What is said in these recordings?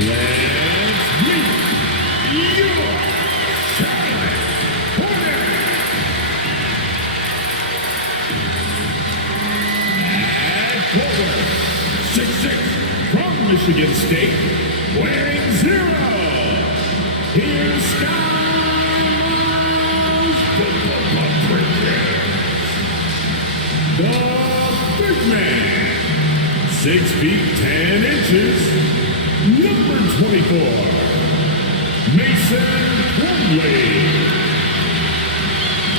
Let's meet your Charlotte Hornets. At forward, 6'6", from Michigan State, wearing 0. Here's the big man, 6 feet 10 inches, number 24, Mason Plumlee.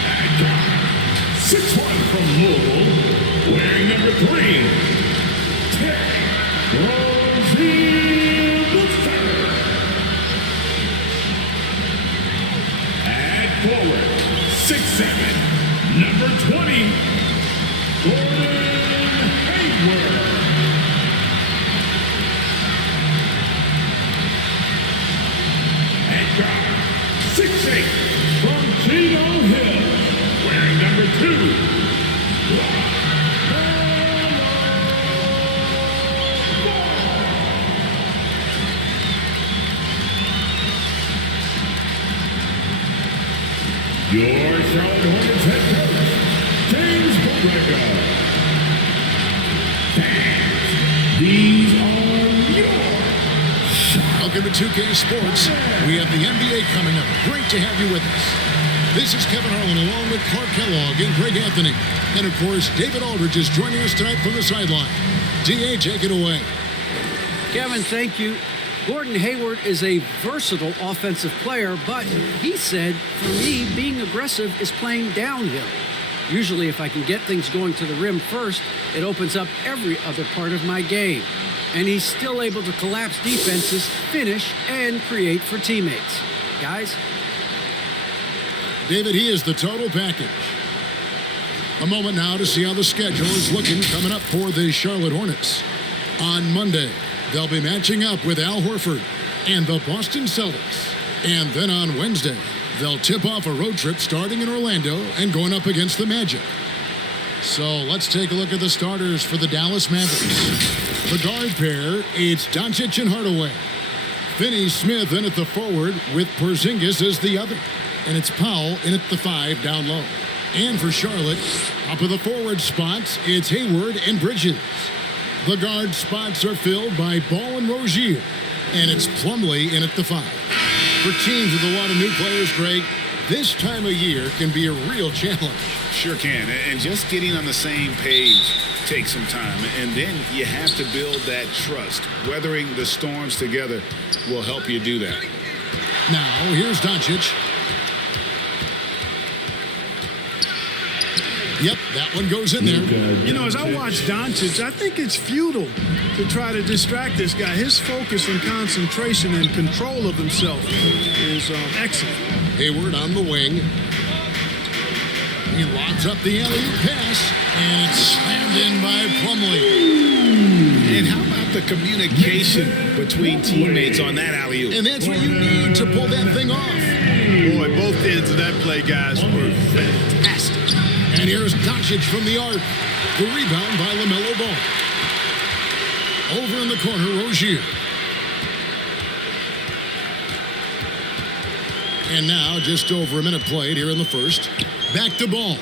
At guard, 6'1" from Louisville, wearing number 3, Terry Rozier. At forward, 6'7", number 20, Gordon Hayward. At guard, 6'8", from Chino Hill, wearing number 2, your Charlotte Hornets head coach, James McGregor. Fans, these are yours. Welcome to 2K Sports. We have the NBA coming up. Great to have you with us. This is Kevin Harlan along with Clark Kellogg and Greg Anthony. And of course, David Aldridge is joining us tonight from the sideline. DA, take it away. Kevin, thank you. Gordon Hayward is a versatile offensive player, but he said, for me, being aggressive is playing downhill. Usually, if I can get things going to the rim first, it opens up every other part of my game. And he's still able to collapse defenses, finish, and create for teammates. Guys? David, he is the total package. A moment now to see how the schedule is looking coming up for the Charlotte Hornets. On Monday, they'll be matching up with Al Horford and the Boston Celtics. And then on Wednesday, they'll tip off a road trip starting in Orlando and going up against the Magic. So let's take a look at the starters for the Dallas Mavericks. The guard pair, it's Doncic and Hardaway. Finney-Smith in at the forward with Porzingis as the other. And it's Powell in at the 5 down low. And for Charlotte, up of the forward spots, it's Hayward and Bridges. The guard spots are filled by Ball and Rozier, and it's Plumlee in at the 5. For teams with a lot of new players, Greg, this time of year can be a real challenge. Sure can, and just getting on the same page takes some time, and then you have to build that trust. Weathering the storms together will help you do that. Now, here's Doncic. Yep, that one goes in there. You know, as I watch Doncic, I think it's futile to try to distract this guy. His focus and concentration and control of himself is excellent. Hayward on the wing. He lobs up the alley-oop pass, and it's slammed in by Plumlee. And how about the communication between teammates on that alley-oop? And that's what you need to pull that thing off. Boy, both ends of that play, guys, were fantastic. And here's Doncic from the arc. The rebound by LaMelo Ball. Over in the corner, Rozier. And now, just over a minute played here in the first. Back to Ball.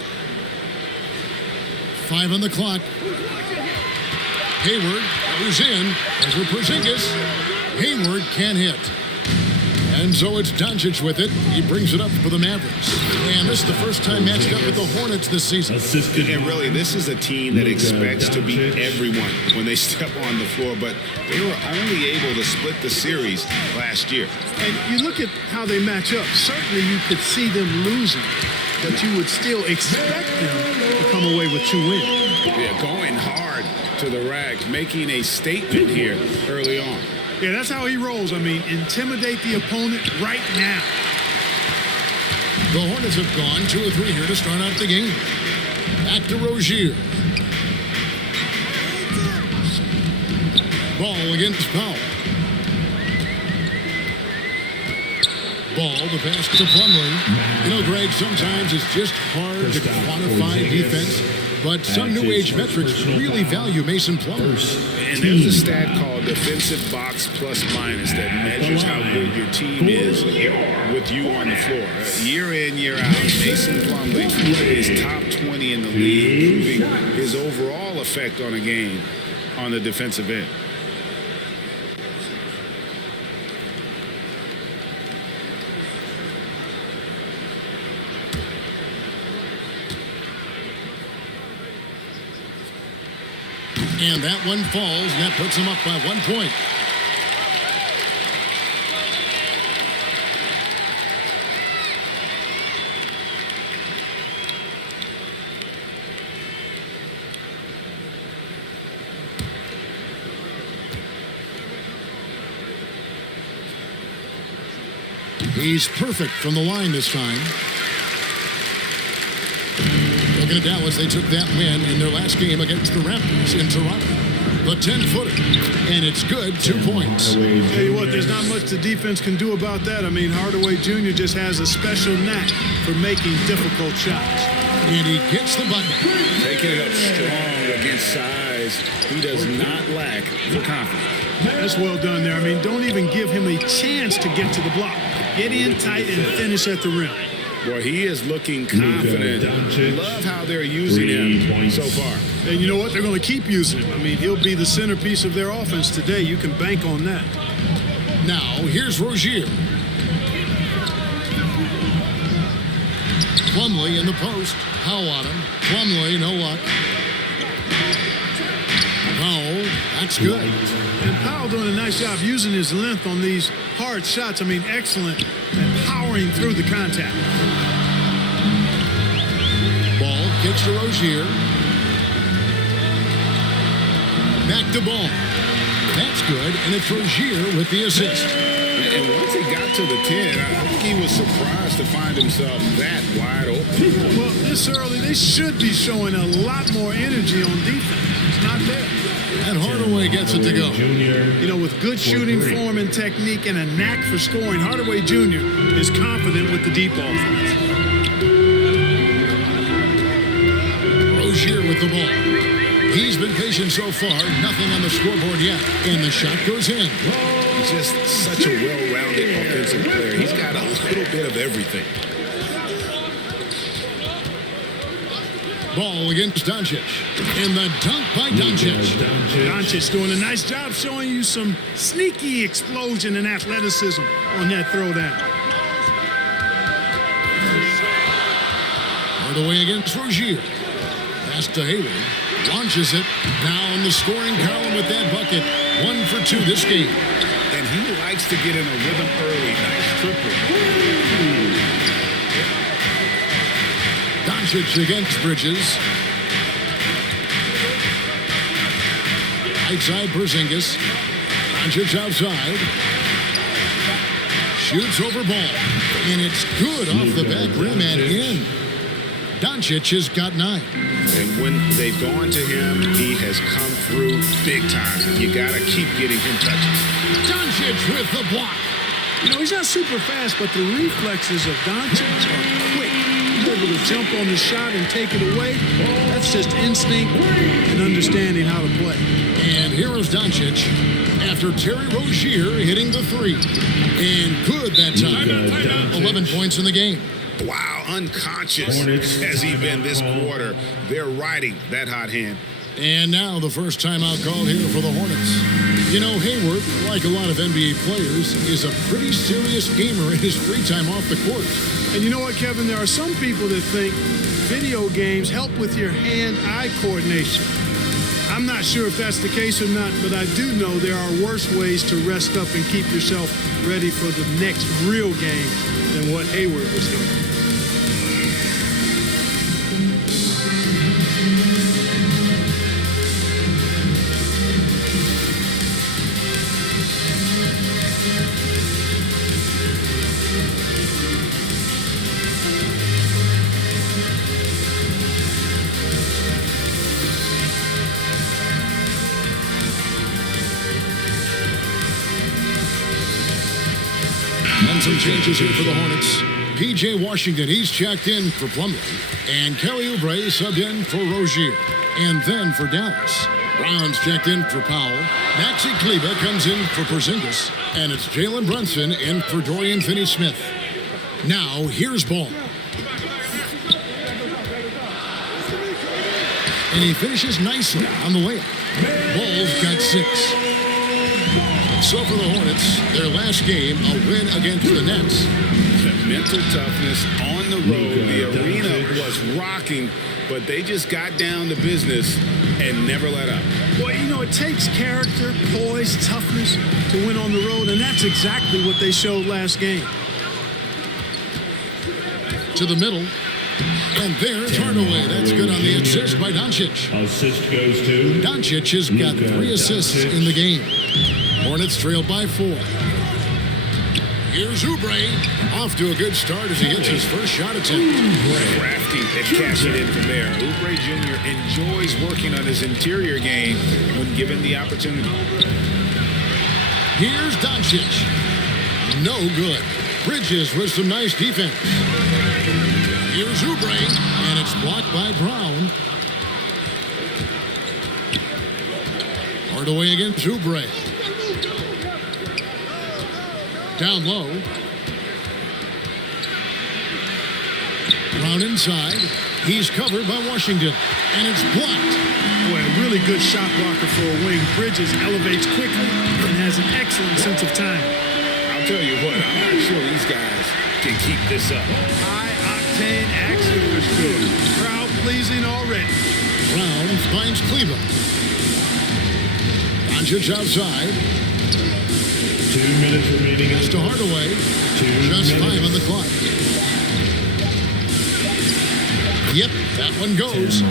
5 on the clock. Hayward goes in. As for Porzingis, Hayward can't hit. And so it's Doncic with it. He brings it up for the Mavericks. And this is the first time matched up with the Hornets this season. And really, this is a team that expects to beat everyone when they step on the floor, but they were only able to split the series last year. And you look at how they match up. Certainly you could see them losing, but you would still expect them to come away with 2 wins. Yeah, going hard to the rack, making a statement here early on. Yeah, that's how he rolls. I mean, intimidate the opponent right now. The Hornets have gone 2 or 3 here to start out the game. Back to Rozier. Ball against Powell. Ball, the pass to Plumlee. You know, Greg, sometimes it's just hard to quantify defense. But some new age metrics really value Mason Plumlee. And there's a stat called defensive box plus minus that measures how good your team is with you on the floor. Year in, year out, Mason Plumlee is top 20 in the league, improving his overall effect on a game on the defensive end. And that one falls, and that puts him up by 1 point. He's perfect from the line this time. Looking at Dallas, they took that win in their last game against the Raptors in Toronto. The 10-footer, and it's good, 2 points. Tell you what, there's not much the defense can do about that. I mean, Hardaway Jr. just has a special knack for making difficult shots. And he gets the bucket. Taking it up strong against size. He does not lack for confidence. That's well done there. I mean, don't even give him a chance to get to the block. Get in tight and finish at the rim. Boy, he is looking confident. Love how they're using him so far. And you know what? They're going to keep using him. I mean, he'll be the centerpiece of their offense today. You can bank on that. Now, here's Rozier. Plumlee in the post. Powell on him. Plumlee, no luck. Powell, that's good. And Powell doing a nice job using his length on these hard shots. I mean, excellent at powering through the contact. Ball kicks to Rozier. Back to Ball. That's good, and it's Rozier with the assist. And once he got to the 10, I think he was surprised to find himself that wide open. Well, this early, they should be showing a lot more energy on defense. It's not there. And Hardaway gets it to go. You know, with good shooting form and technique and a knack for scoring, Hardaway Jr. is confident with the deep offense. Rozier with the ball. He's been patient so far. Nothing on the scoreboard yet. And the shot goes in. He's just such a well-rounded offensive player. He's got a little bit of everything. Ball against Doncic. And the dunk by Doncic. Doncic doing a nice job showing you some sneaky explosion and athleticism on that throwdown. Hardaway against Rozier. Pass to Hayward. Launches it. Now in the scoring column with that bucket. 1 for 2 this game. And he likes to get in a rhythm early. Nice triple. Doncic against Bridges. Right side Porzingis. Doncic outside. Shoots over Ball. And it's good off the back rim and in. Doncic has got 9. And when they've gone to him, he has come through big time. You got to keep getting him touches. Doncic with the block. You know, he's not super fast, but the reflexes of Doncic are quick. He's able to jump on the shot and take it away. That's just instinct and understanding how to play. And here is Doncic after Terry Rozier hitting the 3. And good that time. 11 points in the game. Wow, unconscious has he been this quarter. They're riding that hot hand. And now the first timeout called here for the Hornets. You know, Hayward, like a lot of NBA players, is a pretty serious gamer in his free time off the court. And you know what, Kevin? There are some people that think video games help with your hand-eye coordination. I'm not sure if that's the case or not, but I do know there are worse ways to rest up and keep yourself ready for the next real game than what Hayward was doing. And some changes here for the Hornets. P.J. Washington, he's checked in for Plumlee. And Kelly Oubre subbed in for Rozier. And then for Dallas, Brown's checked in for Powell. Maxi Kleber comes in for Porzingis. And it's Jalen Brunson in for Dorian Finney-Smith. Now, here's Ball. And he finishes nicely on the layup. Ball's got 6. So for the Hornets, their last game, a win against the Nets. Mental toughness on the road. The arena was rocking, but they just got down to business and never let up. Well, you know, it takes character, poise, toughness to win on the road, and that's exactly what they showed last game. To the middle. And there's Hardaway. That's good on the assist by Doncic. Assist goes to Doncic has got 3 assists in the game. Hornets trailed by 4. Here's Oubre. Off to a good start as he hits his first shot attempt. Crafty and cashing in from there. Oubre Jr. enjoys working on his interior game when given the opportunity. Here's Doncic. No good. Bridges with some nice defense. Here's Oubre, and it's blocked by Brown. Hardaway against Oubre. Down low. Brown inside. He's covered by Washington, and it's blocked. Boy, a really good shot blocker for a wing. Bridges elevates quickly and has an excellent sense of timing. I'll tell you what, I'm not sure these guys can keep this up. High-octane action for sure. Crowd-pleasing already. Brown finds Cleveland. Doncic outside. 2 minutes remaining. Pass to Hardaway. Just 5 on the clock. Yep, that one goes.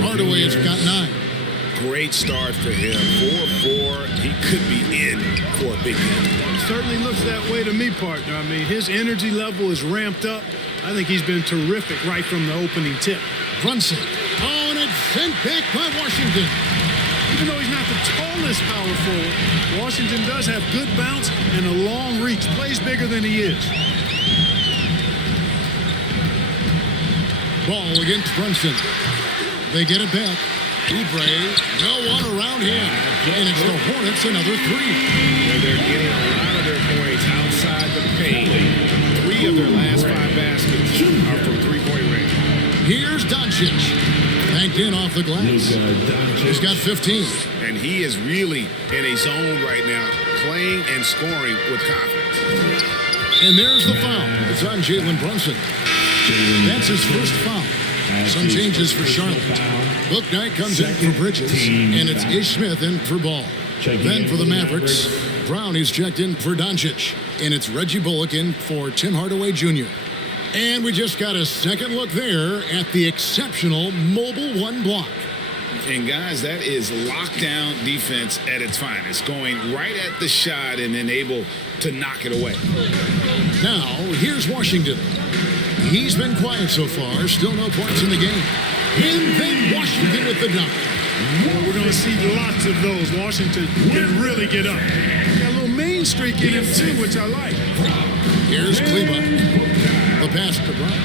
Hardaway has got 9. Great start for him. 4-4. He could be in for a big game. Certainly looks that way to me, partner. I mean, his energy level is ramped up. I think he's been terrific right from the opening tip. Brunson. Oh, and it's sent back by Washington. Even though he's not the tallest power forward, Washington does have good bounce and a long reach. Plays bigger than he is. Ball against Brunson. They get it back. Oubre, no one around him. And it's the Hornets, another 3. Where they're getting a lot of their points outside the paint. 3 of their last 5 baskets are from three-point range. Here's Doncic. Banked in off the glass. He's got 15. And he is really in a zone right now, playing and scoring with confidence. And there's the foul. It's on Jalen Brunson. That's his first foul. Some changes for Charlotte. Bouknight comes in for Bridges, and it's Ish Smith in for Ball. Then for the Mavericks, Brown is checked in for Doncic, and it's Reggie Bullock in for Tim Hardaway Jr. And we just got a second look there at the exceptional mobile 1 block. And guys, that is lockdown defense at its finest, going right at the shot and then able to knock it away. Now, here's Washington. He's been quiet so far, still no points in the game. And then Washington with the dunk. Well, we're going to see lots of those. Washington can really get up. Got a little main streak in him, too, which I like. Here's Kleber. The pass to Brown.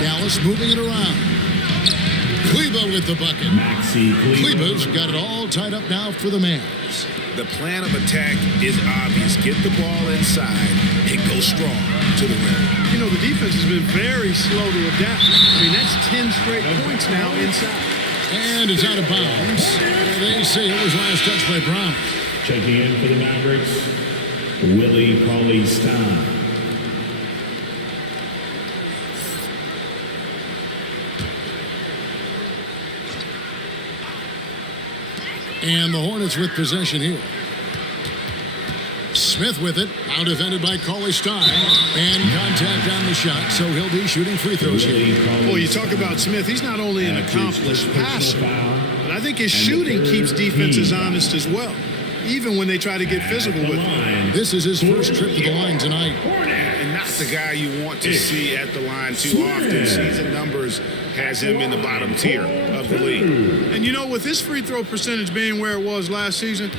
Dallas moving it around. Kleber with the bucket. Kleber's got it all tied up now for the Mavs. The plan of attack is obvious. Get the ball inside and go strong to the rim. You know, the defense has been very slow to adapt. I mean, that's 10 straight points now inside. And it's out of bounds. They say it was last touched by Brown. Checking in for the Mavericks, Willie Cauley-Stein. And the Hornets with possession here. Smith with it, out defended by Cauley-Stein, and contact on the shot, so he'll be shooting free throws here. Well, you talk about Smith, he's not only an accomplished passer, but I think his shooting keeps defenses honest as well, even when they try to get physical with him. This is his first trip to the line tonight. And not the guy you want to see at the line too often. Season numbers has him in the bottom tier of the league. And you know, with his free throw percentage being where it was last season,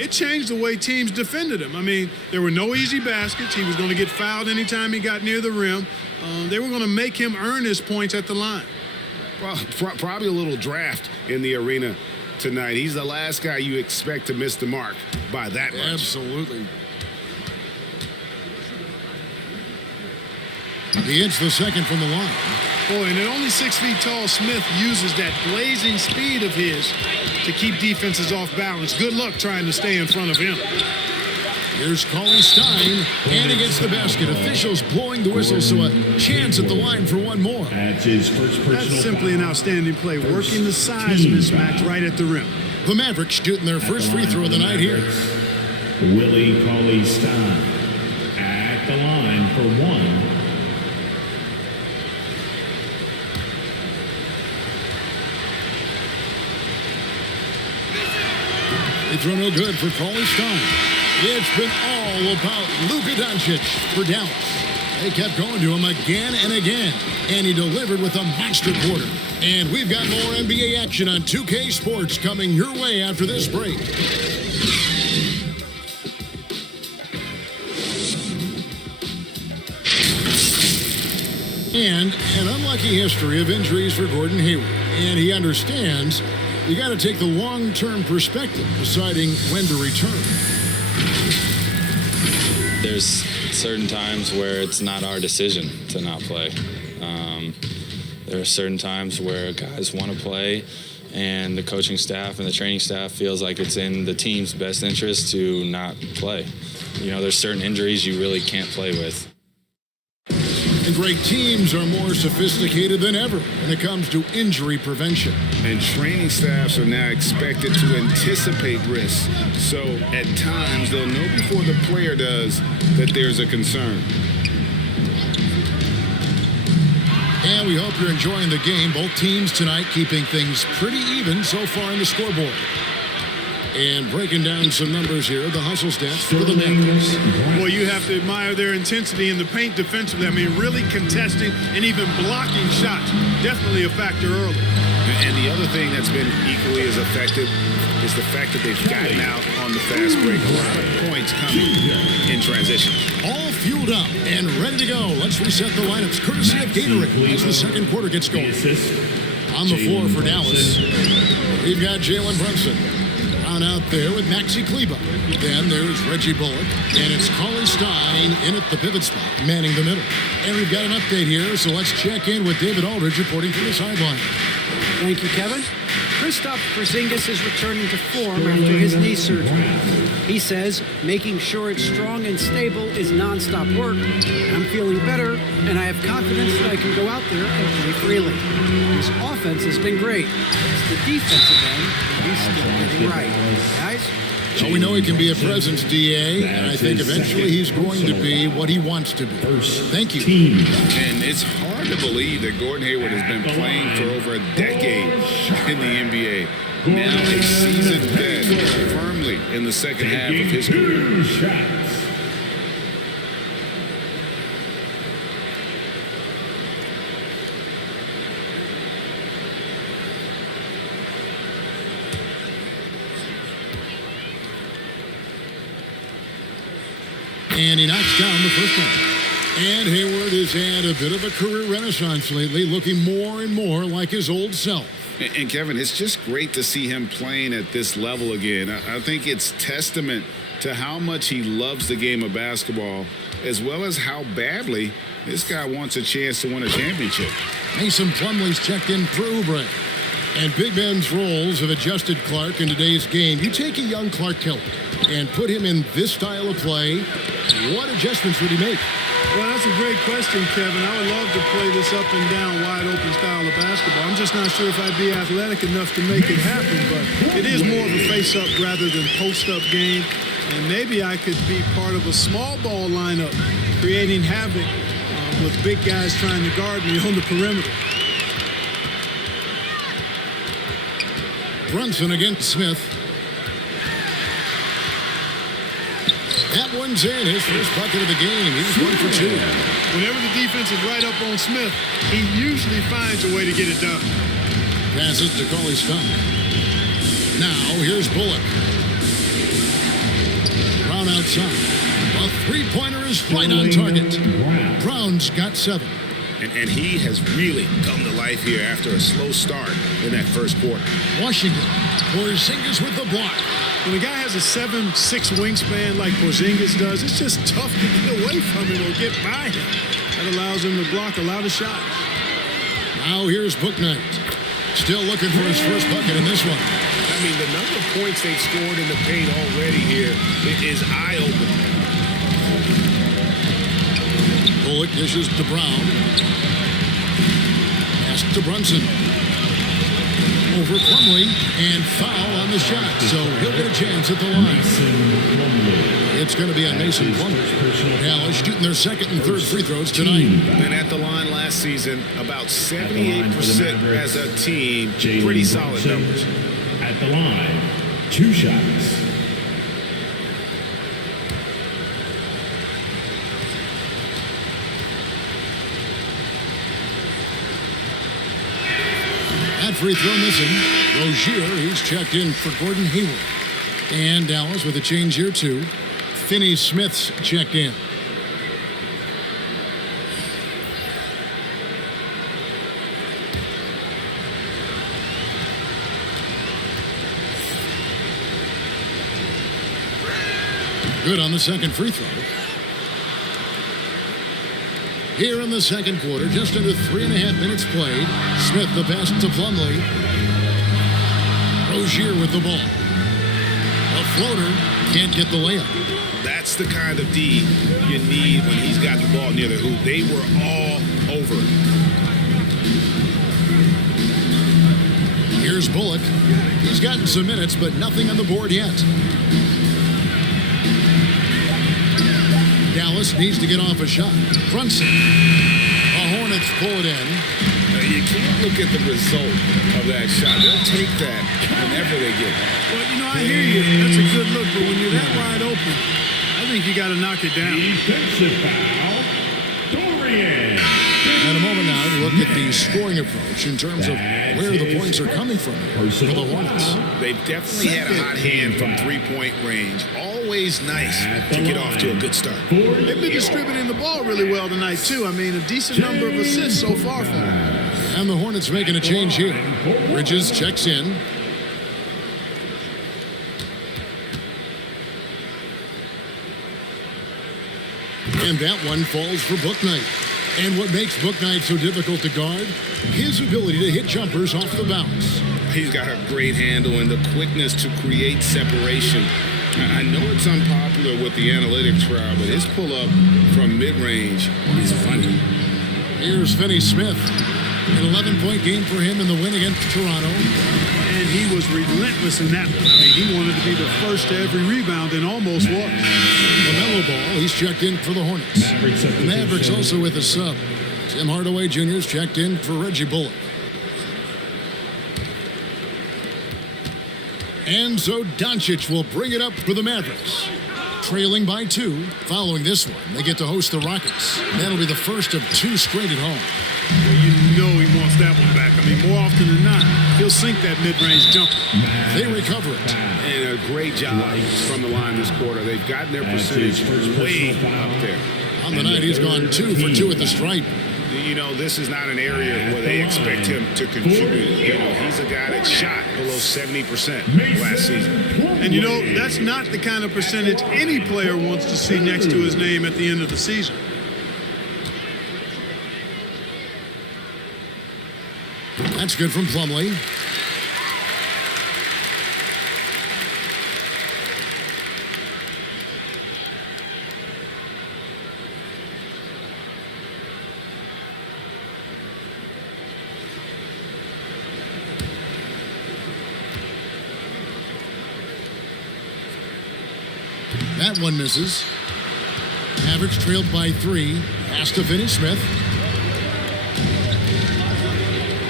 it changed the way teams defended him. I mean, there were no easy baskets. He was going to get fouled anytime he got near the rim. They were going to make him earn his points at the line. Well, probably a little draft in the arena tonight. He's the last guy you expect to miss the mark by that much. Absolutely. He hits the second from the line. Boy, and at only 6 feet tall, Smith uses that blazing speed of his to keep defenses off balance. Good luck trying to stay in front of him. Here's Cauley Stein, and he gets the basket. Officials blowing the whistle, so a chance at the line for one more. That's his first personal That's simply an outstanding play, working the size mismatch right at the rim. The Mavericks shooting their first free throw of the night here. Willie Cauley-Stein at the line for one. They throw no good for Cauley-Stein. It's been all about Luka Doncic for Dallas. They kept going to him again and again, and he delivered with a monster quarter. And we've got more NBA action on 2K Sports coming your way after this break. And an unlucky history of injuries for Gordon Hayward. And he understands you got to take the long-term perspective deciding when to return. There's certain times where it's not our decision to not play. There are certain times where guys want to play, and the coaching staff and the training staff feels like it's in the team's best interest to not play. You know, there's certain injuries you really can't play with. And great teams are more sophisticated than ever when it comes to injury prevention. And training staffs are now expected to anticipate risks. So at times, they'll know before the player does that there's a concern. And we hope you're enjoying the game. Both teams tonight keeping things pretty even so far in the scoreboard. And breaking down some numbers here, the hustle stats for the Mavericks. Boy, you have to admire their intensity in the paint defensively. I mean, really contesting and even blocking shots. Definitely a factor early. And the other thing that's been equally as effective is the fact that they've gotten out on the fast break. A lot of points coming in transition. All fueled up and ready to go. Let's reset the lineups courtesy of Gatorade as the second quarter gets going. On the floor for Dallas, we've got Jalen Brunson. On out there with Maxi Kleber. Then there's Reggie Bullock. And it's Cauley-Stein in at the pivot spot, manning the middle. And we've got an update here, so let's check in with David Aldridge reporting from the sideline. Thank you, Kevin. Kristaps Porzingis is returning to form after his knee surgery. He says making sure it's strong and stable is nonstop work. I'm feeling better, and I have confidence that I can go out there and play freely. His offense has been great. It's the defensive end that he's still getting right. Guys? Well, we know he can be a presence, DA, and I think eventually he's going to be what he wants to be. Thank you. And it's hard to believe that Gordon Hayward has been playing for over a decade in the NBA. Now a seasoned vet firmly in the second half of his career. And he knocks down the first one. And Hayward has had a bit of a career renaissance lately, looking more and more like his old self. And Kevin, it's just great to see him playing at this level again. I think it's testament to how much he loves the game of basketball, as well as how badly this guy wants a chance to win a championship. Mason Plumlee's checked in for Oubre. And Big Ben's roles have adjusted Clark in today's game. You take a young Clark Kent and put him in this style of play, what adjustments would he make? Well, that's a great question, Kevin. I would love to play this up and down, wide open style of basketball. I'm just not sure if I'd be athletic enough to make it happen, but it is more of a face-up rather than post-up game. And maybe I could be part of a small ball lineup, creating havoc with big guys trying to guard me on the perimeter. Brunson against Smith. That one's in, his first bucket of the game. He's 1 for 2. Whenever the defense is right up on Smith, he usually finds a way to get it done. Passes to Cauley-Stein. Now, here's Bullock. Brown outside. A three-pointer is right on target. Brown's got 7. And he has really come to life here after a slow start in that first quarter. Washington. Porzingis with the block. When a guy has a 7'6" wingspan like Porzingis does, it's just tough to get away from him or get by him. That allows him to block a lot of shots. Now here's Bouknight. Still looking for his first bucket in this one. I mean, the number of points they've scored in the paint already here is eye-opening. Bullock dishes to Brown. Pass to Brunson. Over Plumlee, and foul on the shot, so he'll get a chance at the line. It's going to be on Mason Plumlee. Dallas shooting their second and third free throws tonight. And at the line last season, about 78% as a team. Pretty solid numbers. At the line, 2 shots. That free throw missing. Rozier, he's checked in for Gordon Hayward. And Dallas with a change here too. Finney-Smith's checked in. Good on the second free throw. Here in the second quarter, just under 3.5 minutes played. Smith the pass to Plumlee. Rozier with the ball. A floater, can't get the layup. That's the kind of D you need when he's got the ball near the hoop. They were all over it. Here's Bullock. He's gotten some minutes, but nothing on the board yet. Dallas needs to get off a shot. Brunson. The Hornets pull it in. You can't look at the result of that shot. They'll take that whenever they get it. Well, you know, I hear you. That's a good look, but when you're that wide open, I think you got to knock it down. Defensive foul. Dorian. And a moment now to look at the scoring approach in terms of where the points are coming from for the Hornets. They've definitely had a hot hand from three-point range. Always nice to get off to a good start. They've been distributing the ball really well tonight, too. I mean, a decent number of assists so far for them. And the Hornets making a change here. Bridges checks in. And that one falls for Bouknight. And what makes Bouknight so difficult to guard? His ability to hit jumpers off the bounce. He's got a great handle and the quickness to create separation. I know it's unpopular with the analytics crowd, but his pull-up from mid-range is funny. Here's Finney-Smith. An 11-point game for him in the win against Toronto. And he was relentless in that one. I mean, he wanted to be the first to every rebound and almost was. LaMelo Ball, he's checked in for the Hornets. The Mavericks also with a sub. Tim Hardaway Jr. is checked in for Reggie Bullock. And so Doncic will bring it up for the Mavericks. Trailing by 2. Following this one, they get to host the Rockets. That'll be the first of 2 straight at home. Well, you know he wants that one back. I mean, more often than not, he'll sink that mid-range jumper. They recover it. And a great job from the line this quarter. They've gotten their percentage way up there. On the night, he's gone 2 for 2 at the stripe. You know, this is not an area where they expect him to contribute. You know, he's a guy that shot below 70% last season. And, you know, that's not the kind of percentage any player wants to see next to his name at the end of the season. That's good from Plumlee. That one misses. Mavericks trailed by 3. Pass to Finney-Smith.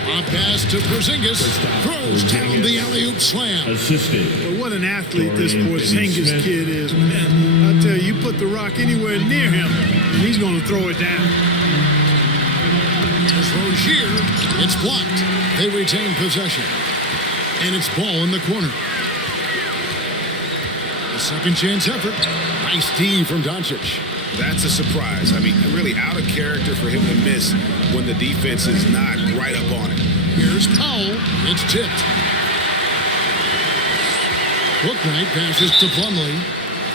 A pass to Porzingis. Throws down the alley-oop slam. Assisted. But what an athlete this Porzingis kid is, man. I tell you, you put the rock anywhere near him, and he's going to throw it down. As Rozier, it's blocked. They retain possession. And it's ball in the corner. A second chance effort. Nice D from Doncic. That's a surprise. I mean, really out of character for him to miss when the defense is not right up on it. Here's Powell. It's tipped. Booknight passes to Plumlee.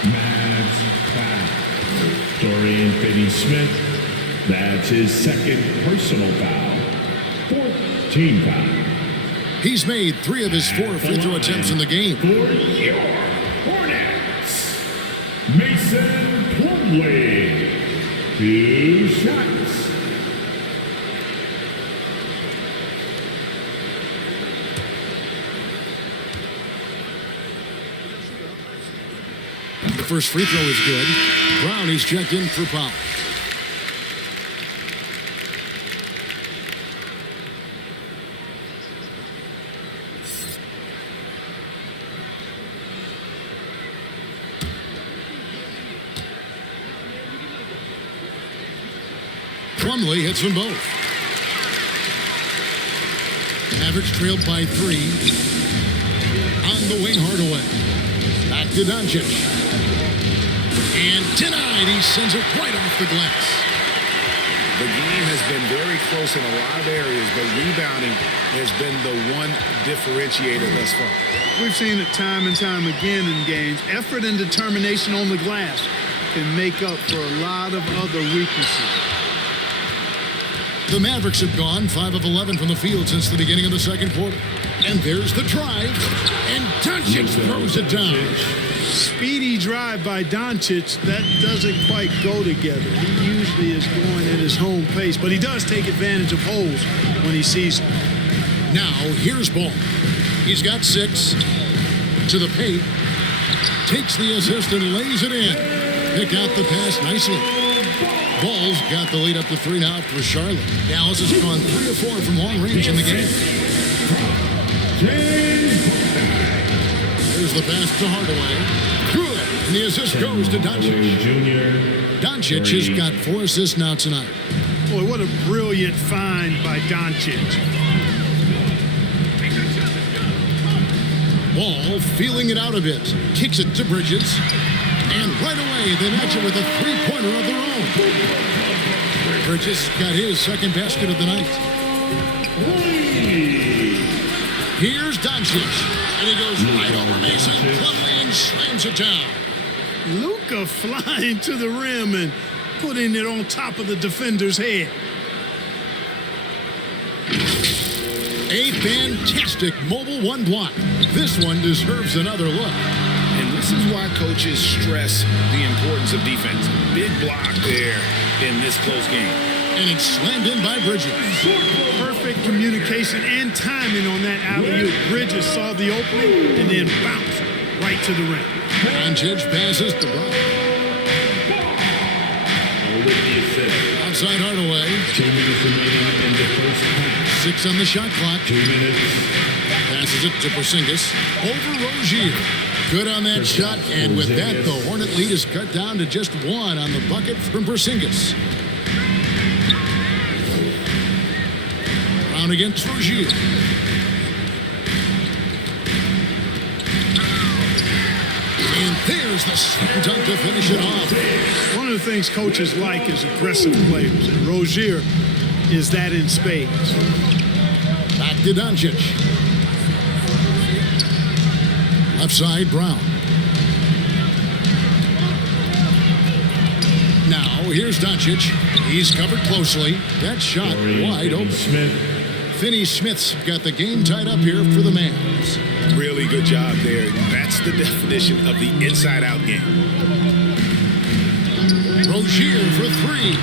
Mavs foul. Dorian Finney-Smith. That's his second personal foul. Fourth team foul. He's made 3 of his 4 free throw attempts in the game. For your Hornets, Mason Plumlee. 2 shots. The first free throw is good. Brown, he's checked in for Powell. Plumlee hits them both. Mavericks trailed by 3. On the wing, Hardaway. Back to Doncic. And denied. He sends it right off the glass. The game has been very close in a lot of areas, but rebounding has been the one differentiator thus far. We've seen it time and time again in games. Effort and determination on the glass can make up for a lot of other weaknesses. The Mavericks have gone 5 of 11 from the field since the beginning of the second quarter. And there's the drive. And Doncic throws it down. Speedy drive by Doncic, that doesn't quite go together. He usually is going at his home pace, but he does take advantage of holes when he sees them. Now, here's Ball. He's got 6 to the paint. Takes the assist and lays it in. Pick out the pass nicely. Ball's got the lead up to 3 now for Charlotte. Dallas has gone 3 of 4 from long range in the game. There's the pass to Hardaway. Good. And the assist goes to Doncic. Doncic has got 4 assists now tonight. Boy, what a brilliant find by Doncic. Ball feeling it out a bit. Kicks it to Bridges. And right away, they match it with a 3-pointer of their own. Bridges got his second basket of the night. Here's Doncic. And he goes right over Mason Plumlee and slams it down. Luka flying to the rim and putting it on top of the defender's head. A fantastic mobile 1 block. This one deserves another look. And this is why coaches stress the importance of defense. Big block there in this close game. And it's slammed in by Bridges. Perfect communication and timing on that alley-oop. Bridges saw the opening and then bounced right to the rim. Doncic passes to Brown. Outside Hardaway. 2 minutes remaining in the first half. 6 on the shot clock. 2 minutes. Passes it to Porzingis. Over Rozier. Good on that shot, and with that, the Hornet lead is cut down to just 1 on the bucket from Porzingis. Brown against Rozier. And there's the slam dunk to finish it off. One of the things coaches like is aggressive players, and Rozier is that in spades. Back to Doncic. Left side, Brown. Now, here's Doncic. He's covered closely. That shot wide open. Finney-Smith's got the game tied up here for the Mavs. Really good job there. That's the definition of the inside-out game. Rozier for 3.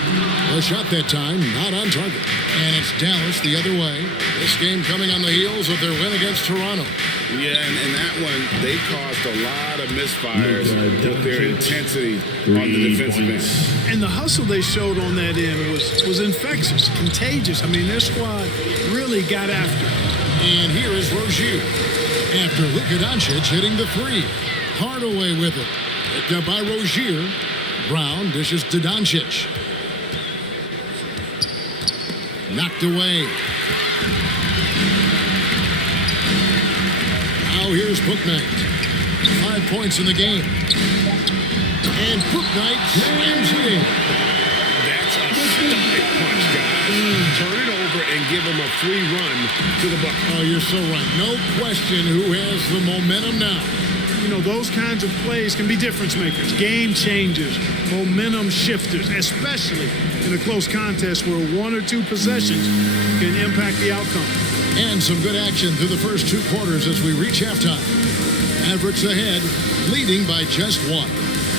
The shot that time, not on target. And it's Dallas the other way. This game coming on the heels of their win against Toronto. Yeah, and that one, they caused a lot of misfires with their intensity on the defensive end. And the hustle they showed on that end was infectious, contagious. I mean, their squad really got after it. And here is Rozier. After Luka Doncic hitting the 3. Hardaway with it. Picked up by Rozier. Brown dishes to Doncic. Knocked away. Now here's Booknight. 5 points in the game. And Bouknight slams it in. That's a stomach punch, guys. Turn it over and give him a free run to the bucket. Oh, you're so right. No question who has the momentum now. You know, those kinds of plays can be difference makers, game changers, momentum shifters, especially in a close contest where one or two possessions can impact the outcome. And some good action through the first 2 quarters as we reach halftime. Mavericks ahead, leading by just 1.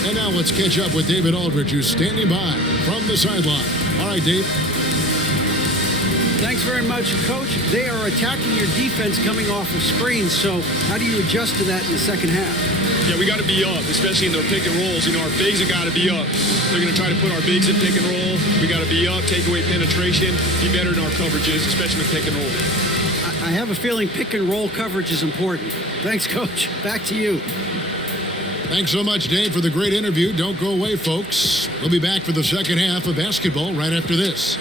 And now let's catch up with David Aldridge, who's standing by from the sideline. All right, Dave. Thanks very much, Coach. They are attacking your defense coming off of screens, so how do you adjust to that in the second half? Yeah, we got to be up, especially in their pick and rolls. You know, our bigs have got to be up. They're going to try to put our bigs in pick and roll. We got to be up, take away penetration, be better in our coverages, especially in pick and roll. I have a feeling pick and roll coverage is important. Thanks, Coach. Back to you. Thanks so much, Dave, for the great interview. Don't go away, folks. We'll be back for the second half of basketball right after this.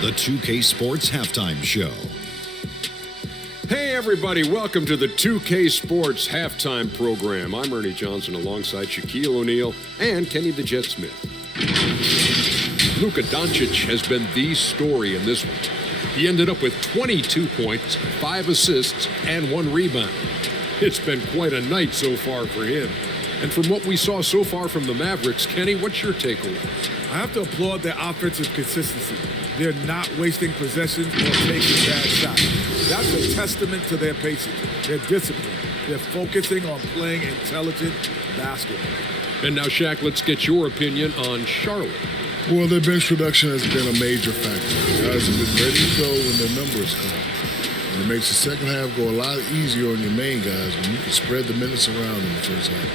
The 2K Sports Halftime Show. Hey, everybody. Welcome to the 2K Sports Halftime Program. I'm Ernie Johnson alongside Shaquille O'Neal and Kenny the Jet Smith. Luka Doncic has been the story in this one. He ended up with 22 points, 5 assists, and 1 rebound. It's been quite a night so far for him. And from what we saw so far from the Mavericks, Kenny, what's your takeaway? I have to applaud their offensive consistency. They're not wasting possessions or taking bad shots. That's a testament to their patience, their discipline. They're focusing on playing intelligent basketball. And now, Shaq, let's get your opinion on Charlotte. Well, their bench production has been a major factor. Guys have been ready to go when their numbers come. And it makes the second half go a lot easier on your main guys when you can spread the minutes around in the first half.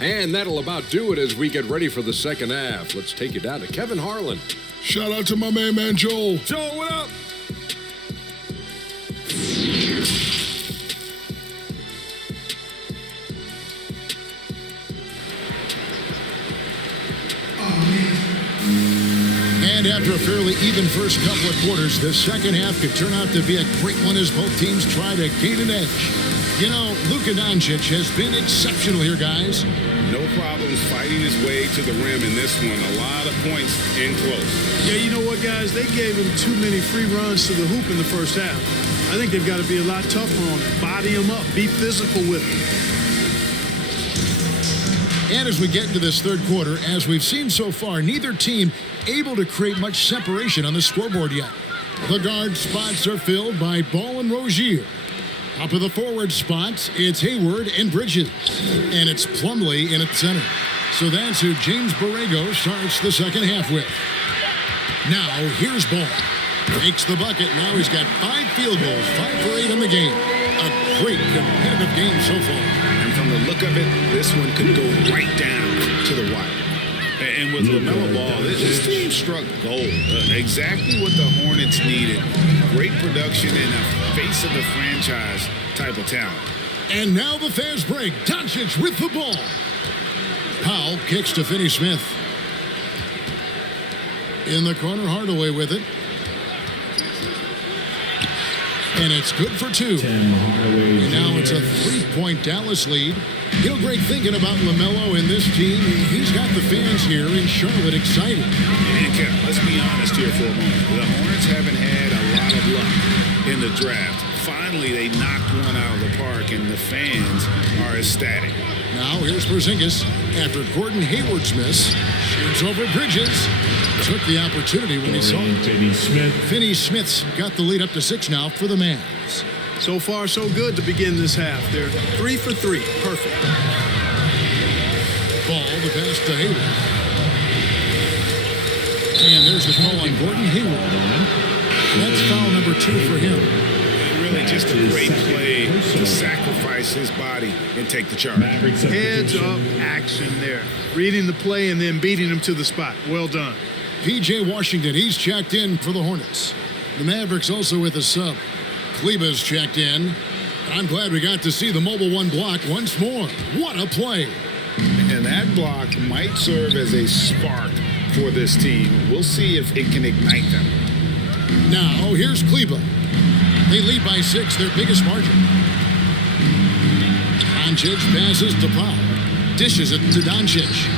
And that'll about do it as we get ready for the second half. Let's take you down to Kevin Harlan. Shout out to my main man, Joel. Joel, what up? And after a fairly even first couple of quarters, the second half could turn out to be a great one as both teams try to gain an edge. You know, Luka Doncic has been exceptional here, guys. No problems fighting his way to the rim in this one. A lot of points in close. Yeah, you know what, guys? They gave him too many free runs to the hoop in the first half. I think they've got to be a lot tougher on him. Body him up. Be physical with him. And as we get into this third quarter, as we've seen so far, neither team able to create much separation on the scoreboard yet. The guard spots are filled by Ball and Rozier. Up of the forward spots, it's Hayward and Bridges. And it's Plumlee in at center. So that's who James Borrego starts the second half with. Now, here's Ball. Makes the bucket. Now he's got 5 field goals, 5 for 8 in the game. A great competitive game so far. And from the look of it, this one could go right down to the wire. And with LaMelo Ball, this team struck gold. Exactly what the Hornets needed. Great production and a face of the franchise type of talent. And now the fast break. Doncic with the ball. Powell kicks to Finney-Smith. In the corner, Hardaway with it. And it's good for 2. And now it's a 3-point Dallas lead. You know, Greg, thinking about LaMelo and this team, he's got the fans here in Charlotte excited. And Kevin, let's be honest here for a moment. The Hornets haven't had a lot of luck in the draft. Finally, they knocked one out of the park, and the fans are ecstatic. Now here's Porzingis after Gordon Hayward's miss. Shoots over Bridges. Took the opportunity when he saw it. Finney-Smith's got the lead up to 6 now for the Mavs. So far, so good to begin this half. They're 3 for 3. Perfect. Ball, the pass to Hayward. And there's the call on Gordon Hayward. That's foul number 2 for him. Really just a great play to sacrifice his body and take the charge. Heads up action there. Reading the play and then beating him to the spot. Well done. P.J. Washington, he's checked in for the Hornets. The Mavericks also with a sub. Kleba's checked in. I'm glad we got to see the mobile 1 block once more. What a play. And that block might serve as a spark for this team. We'll see if it can ignite them. Now, here's Kleba. They lead by 6, their biggest margin. Doncic passes to Powell. Dishes it to Doncic.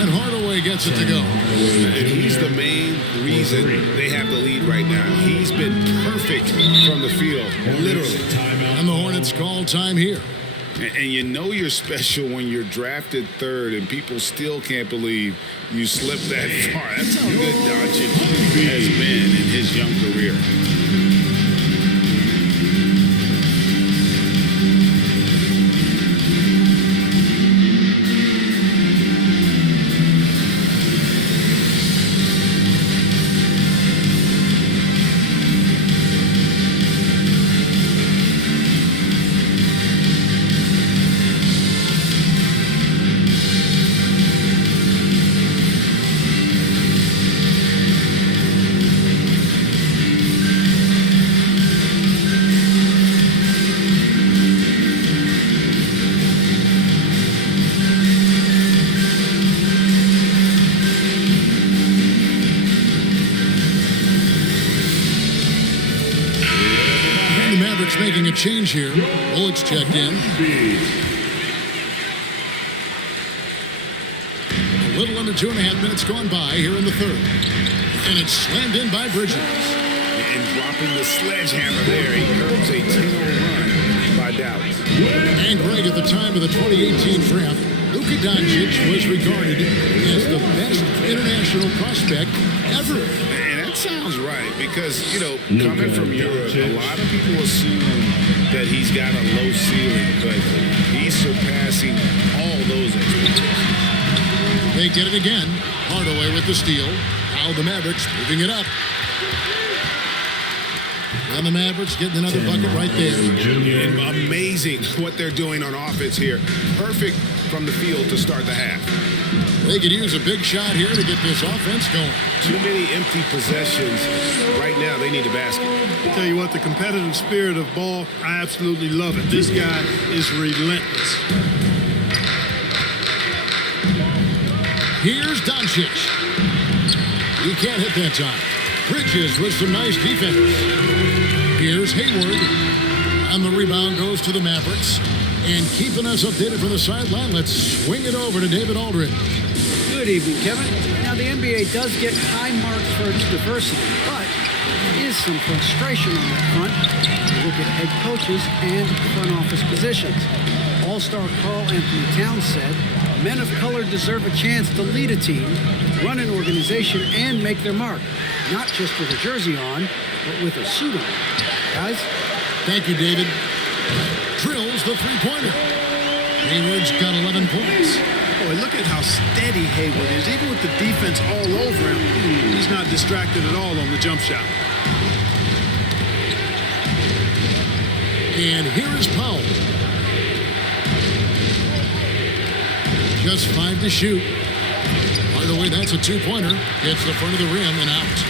And Hardaway gets it to go. And he's the main reason they have the lead right now. He's been perfect from the field, literally. And the Hornets call time here. And you know you're special when you're drafted third and people still can't believe you slipped that far. That's how good Doncic has been in his young career. Making a change here. Bullets checked in. A little under 2.5 minutes gone by here in the third. And it's slammed in by Bridges. And dropping the sledgehammer there, he curves a 10-0 run by Dallas. And Greg, at the time of the 2018 draft, Luka Doncic was regarded as the best international prospect ever. Sounds right, because, you know, coming from Europe, a lot of people assume that he's got a low ceiling, but he's surpassing all those expectations. They get it again. Hardaway with the steal. Now the Mavericks moving it up. And the Mavericks getting another bucket right there. And amazing what they're doing on offense here. Perfect from the field to start the half. They could use a big shot here to get this offense going. Too many empty possessions. Right now, they need a basket. Tell you what, the competitive spirit of ball, I absolutely love it. This guy is relentless. Here's Doncic. He can't hit that time. Bridges with some nice defense. Here's Hayward. And the rebound goes to the Mavericks. And keeping us updated from the sideline, let's swing it over to David Aldridge. Good evening, Kevin. Now, the NBA does get high marks for its diversity, but there is some frustration on that front. You look at head coaches and front office positions. All-star Karl Anthony Towns said, men of color deserve a chance to lead a team, run an organization, and make their mark. Not just with a jersey on, but with a suit on. Guys? Thank you, David. Drills the three-pointer. Hayward's got 11 points. Boy, look at how steady Hayward is. Even with the defense all over him, he's not distracted at all on the jump shot. And here is Powell. Just 5 to shoot. By the way, that's a two-pointer. Gets the front of the rim and out.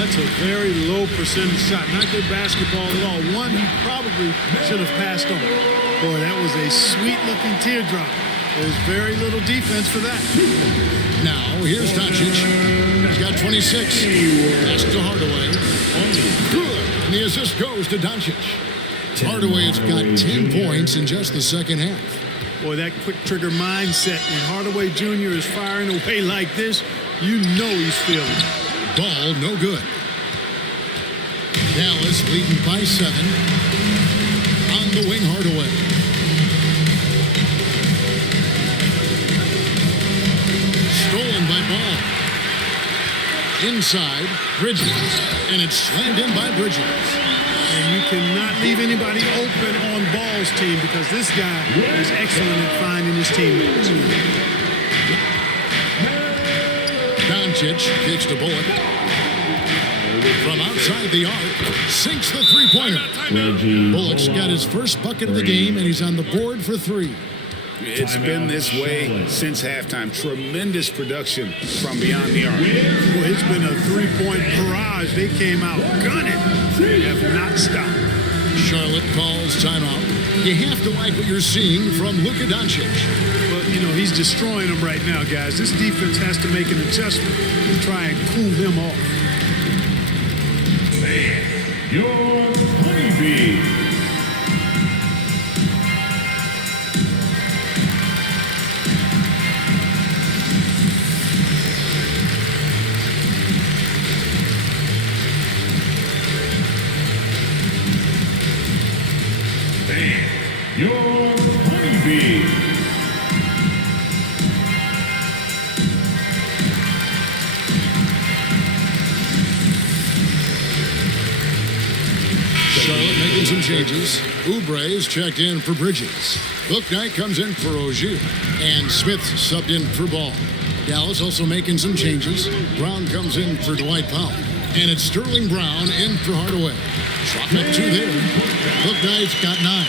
That's a very low percentage shot. Not good basketball at all. One he probably should have passed on. Boy, that was a sweet-looking teardrop. There's very little defense for that. Now, here's Doncic. He's got 26. Pass to Hardaway. And the assist goes to Doncic. Hardaway has got 10 points in just the second half. Boy, that quick trigger mindset. When Hardaway Jr. is firing away like this, you know he's feeling it. Ball no good. Dallas leading by 7. On the wing, Hardaway. Stolen by Ball. Inside, Bridges. And it's slammed in by Bridges. And you cannot leave anybody open on Ball's team because this guy is excellent at finding his teammates. Doncic kicks to Bullock. From outside the arc, sinks the three-pointer. Bullock's got his first bucket of the game, and he's on the board for 3. It's been this way since halftime. Tremendous production from beyond the arc. Well, it's been a three-point barrage. They came out gunning. They have not stopped. Charlotte calls timeout. You have to like what you're seeing from Luka Doncic. But, you know, he's destroying them right now, guys. This defense has to make an adjustment and try and cool him off. Your honeybee. changes. Oubre is checked in for Bridges. Bouknight comes in for Ogier. And Smith subbed in for Ball. Dallas also making some changes. Brown comes in for Dwight Powell. And it's Sterling Brown in for Hardaway. Shot up 2 there. Bouknight's got 9.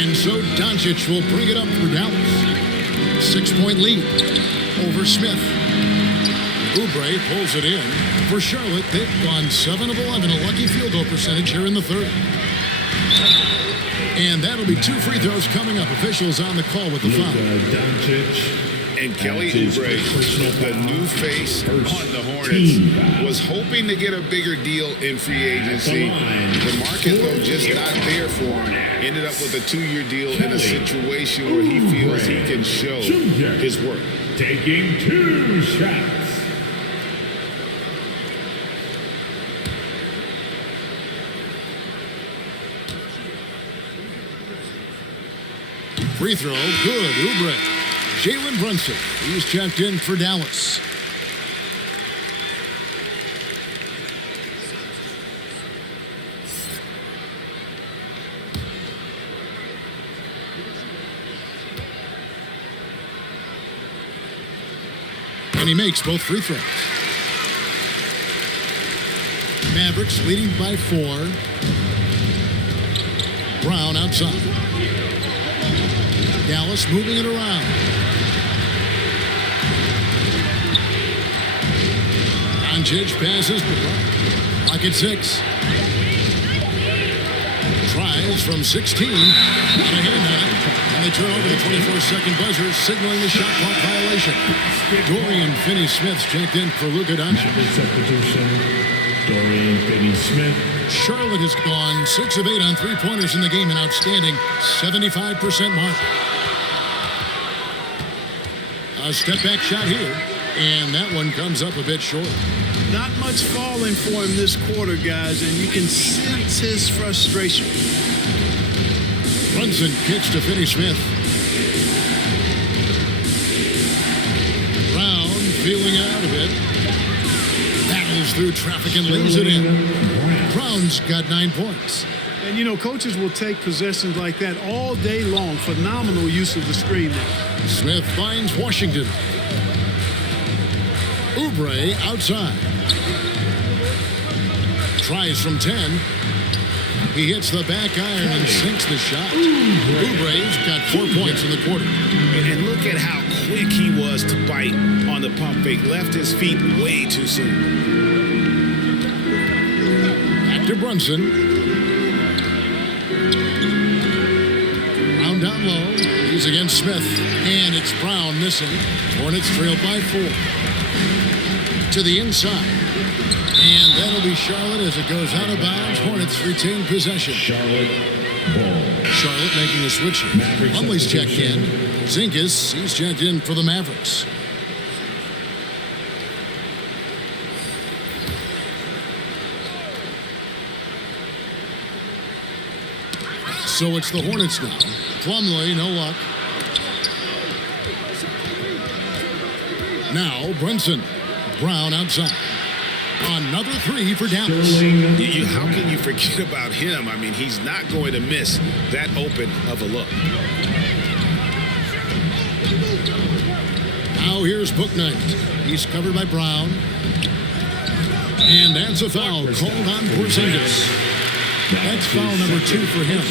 And so Doncic will bring it up for Dallas. 6-point lead over Smith. Oubre pulls it in. For Charlotte, they've gone 7 of 11, a lucky field goal percentage here in the third. And that'll be 2 free throws coming up. Officials on the call with the foul. And Kelly Oubre, the new face on the Hornets, was hoping to get a bigger deal in free agency. The market, though, just not there for him. Ended up with a 2-year deal in a situation where he feels he can show his work. Taking 2 shots. Free throw, good, Oubre. Jalen Brunson, he's checked in for Dallas. And he makes both free throws. Mavericks leading by 4. Brown outside. Dallas moving it around. Doncic passes to Brown. Lock at 6. Tries from 16. Not a hand on it. And they turn over the 24-second buzzer, signaling the shot clock violation. Dorian Finney-Smith checked in for Luka Doncic. Substitution, Dorian Finney-Smith. Charlotte has gone 6 of 8 on 3-pointers in the game, an outstanding 75% mark. A step-back shot here, and that one comes up a bit short. Not much falling for him this quarter, guys, and you can sense his frustration. Brunson kicks to Finney-Smith. Brown feeling it out a bit. Battles through traffic and lays it in. Brown's got 9 points. And, you know, coaches will take possessions like that all day long. Phenomenal use of the screen there. Smith finds Washington. Oubre outside. Tries from 10. He hits the back iron and sinks the shot. Oubre's got 4 points in the quarter. And look at how quick he was to bite on the pump fake. Left his feet way too soon. Back to Brunson. Brown down low. He's against Smith. And it's Brown missing. Hornets trail by 4. To the inside. And that'll be Charlotte as it goes out of bounds. Hornets retain possession. Charlotte ball. Charlotte making a switch. Plumlee's checked in. Zinkas, he's checked in for the Mavericks. So it's the Hornets now. Plumlee, no luck. Now Brunson. Brown outside. Another 3 for Dallas. How can you forget about him? I mean, he's not going to miss that open of a look. Now here's Bouknight. He's covered by Brown. And that's a foul called on Porzingis. That's foul number 2 for him.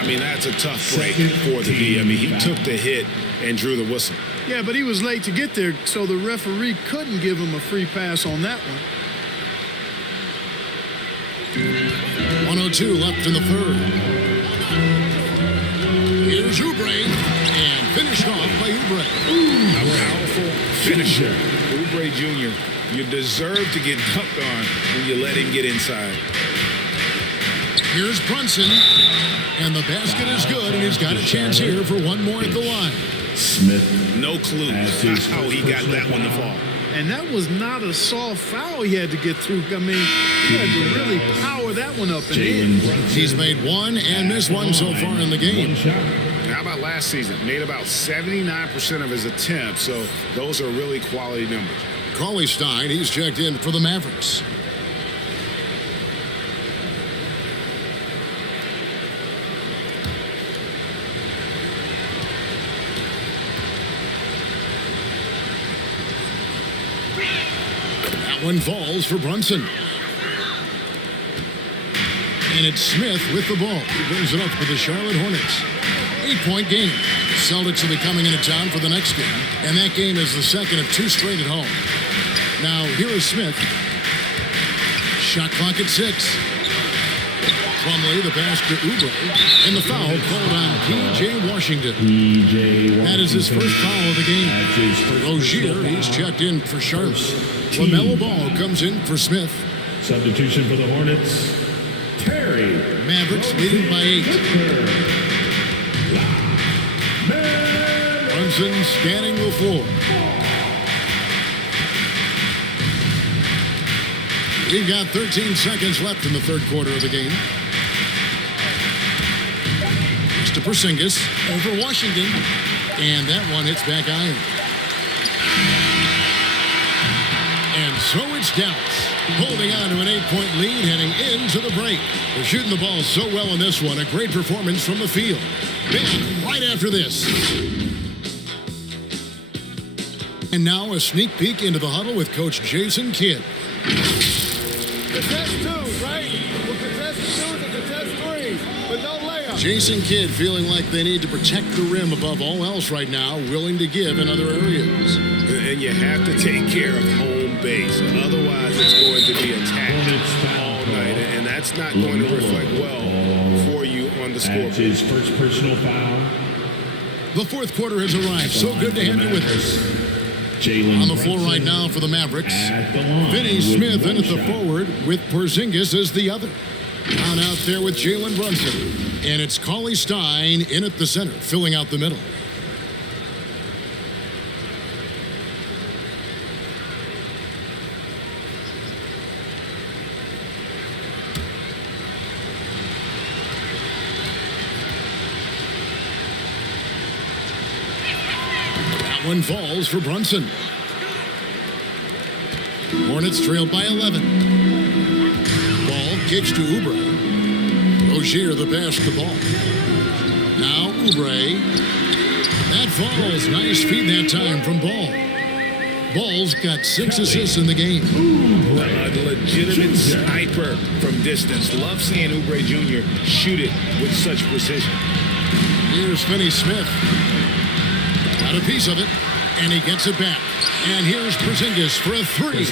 I mean, that's a tough break for the D. I mean, he took the hit and drew the whistle. Yeah, but he was late to get there, so the referee couldn't give him a free pass on that one. 1:02 left in the third. Here's Oubre, and finished off by Oubre. A powerful finisher. Oubre Jr., you deserve to get dunked on when you let him get inside. Here's Brunson, and the basket is good, and he's got a chance here for one more at the line. Smith. No clue how he got that one to fall. And that was not a soft foul he had to get through. I mean, he had to really power that one up and in. He's made 1 and missed 1 so far in the game. How about last season? Made about 79% of his attempts, so those are really quality numbers. Cauley Stein, he's checked in for the Mavericks. one falls for Brunson. And it's Smith with the ball. He brings it up for the Charlotte Hornets. 8-point game. Celtics will be coming into town for the next game. And that game is the second of 2 straight at home. Now, here is Smith. Shot clock at 6. Plumlee, the pass to Oubre. And the foul called on P.J. Washington. That is his first foul of the game. Rozier, he's checked in for Charlotte. LaMelo Ball comes in for Smith. Substitution for the Hornets, Terry. Mavericks leading by 8. Brunson scanning the floor. We've got 13 seconds left in the third quarter of the game. To Porzingis over Washington. And that one hits back iron. And so it's Dallas holding on to an 8-point lead heading into the break. They're shooting the ball so well in this one. A great performance from the field. Back right after this. And now a sneak peek into the huddle with Coach Jason Kidd. Contest 2s, right? We'll contest 2s and contest 3s, but no layups. Jason Kidd feeling like they need to protect the rim above all else right now, willing to give in other areas. And you have to take care of home base. Otherwise, it's going to be attacked all night. And that's not going to reflect well for you on the scoreboard. That's his first personal foul. The fourth quarter has arrived. So good to have you with us. On the floor right now for the Mavericks. Finney Smith in at the forward with Porzingis as the other. On out there with Jalen Brunson. And it's Cauley Stein in at the center, filling out the middle. One falls for Brunson. Hornets trailed by 11. Ball kicks to Oubre. Rozier the pass to Ball. Now Oubre. That falls. Nice feed that time from Ball. Ball's got 6 assists in the game. A legitimate sniper from distance. Love seeing Oubre Jr. shoot it with such precision. Here's Finney Smith. Got a piece of it, and he gets it back. And here's Porzingis for a 3.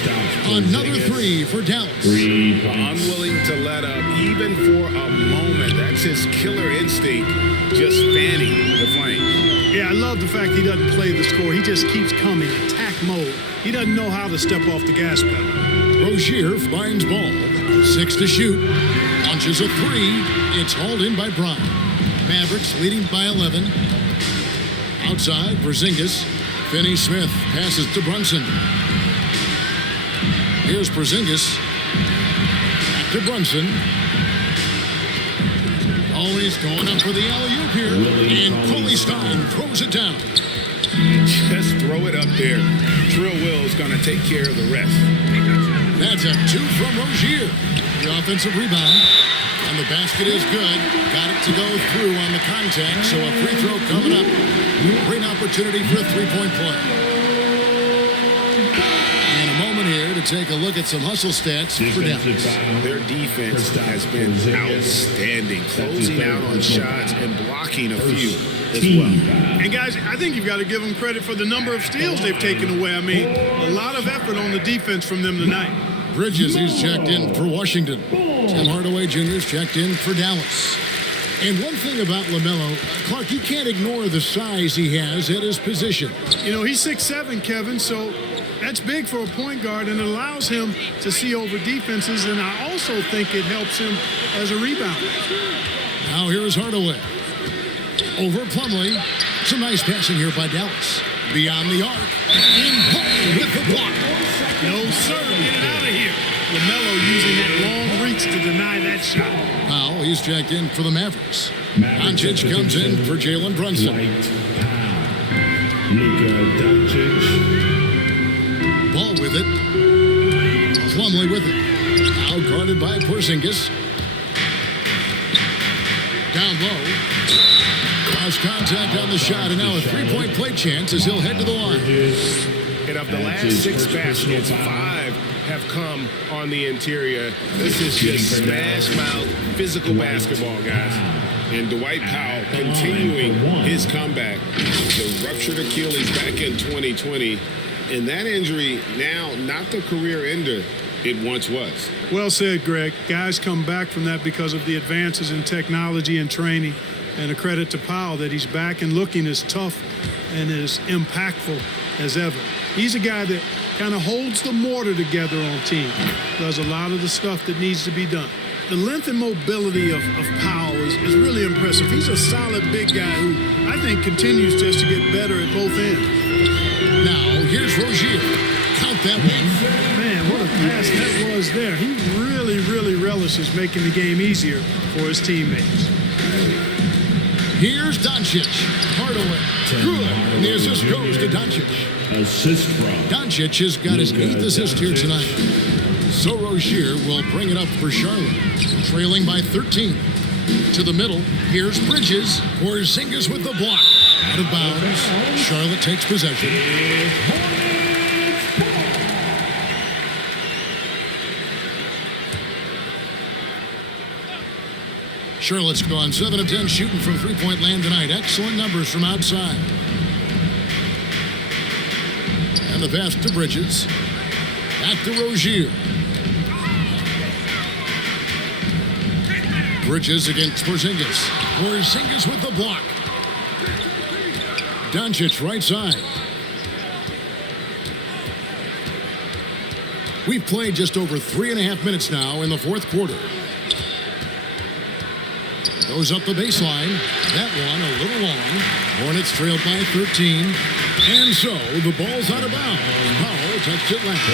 Another 3 for Dallas. Unwilling to let up, even for a moment. That's his killer instinct, just fanning the flames. Yeah, I love the fact he doesn't play the score. He just keeps coming, attack mode. He doesn't know how to step off the gas pedal. Rozier finds Ball. 6 to shoot. Launches a 3. It's hauled in by Brown. Mavericks leading by 11. Outside, Porzingis. Finney Smith passes to Brunson. Here's Porzingis. Back to Brunson. Always going up for the alley-oop here. And Cauley Stein throws it down. Just throw it up there. Trill Will's going to take care of the rest. That's a 2 from Rozier. The offensive rebound. And the basket is good. Got it to go through on the contact, so a free throw coming up. Great opportunity for a 3-point play. And a moment here to take a look at some hustle stats for Dallas. Their defense has been outstanding, closing out on shots and blocking a few as well. And guys, I think you've got to give them credit for the number of steals they've taken away. I mean, a lot of effort on the defense from them tonight. Bridges, he's checked in for Washington. Tim Hardaway Jr. is checked in for Dallas. And one thing about LaMelo, Clark, you can't ignore the size he has at his position. You know, he's 6'7", Kevin, so that's big for a point guard, and it allows him to see over defenses, and I also think it helps him as a rebounder. Now here's Hardaway. Over Plumlee. Some nice passing here by Dallas. Beyond the arc. And Ball with the block. No, sir. Get it out of here. LaMelo using that long reach to deny that shot. Powell, he's checked in for the Mavericks. Doncic comes in for Jalen Brunson. Luka Doncic. Ball with it. Plumlee with it. Now guarded by Porzingis. Down low. Cross contact on the shot, and now a 3-point play chance as he'll head to the line. And of the last 6 baskets, 5 have come on the interior. This is just smash mouth physical basketball, guys. And Dwight Powell continuing his comeback. The ruptured Achilles back in 2020. And that injury now not the career ender it once was. Well said, Greg. Guys come back from that because of the advances in technology and training. And a credit to Powell that he's back and looking as tough and as impactful as ever. He's a guy that kind of holds the mortar together on team. Does a lot of the stuff that needs to be done. The length and mobility of Powell is really impressive. He's a solid big guy who I think continues just to get better at both ends. Now, here's Rozier. Count that one. Man, what a pass that was there. He really relishes making the game easier for his teammates. Here's Doncic. Hardaway. Good. And the assist goes to Doncic. Assist from Doncic has got his 8th assist here tonight. So Rozier will bring it up for Charlotte, trailing by 13. To the middle, here's Bridges. Porzingis with the block. Out of bounds. Charlotte takes possession. Charlotte's gone 7 of 10 shooting from three-point land tonight. Excellent numbers from outside. And the pass to Bridges. Back to Rozier. Bridges against Porzingis. Porzingis with the block. Doncic right side. We've played just over 3.5 minutes now in the fourth quarter. Goes up the baseline. That one a little long. Hornets trailed by 13. And so the ball's out of bounds. Powell touched it last.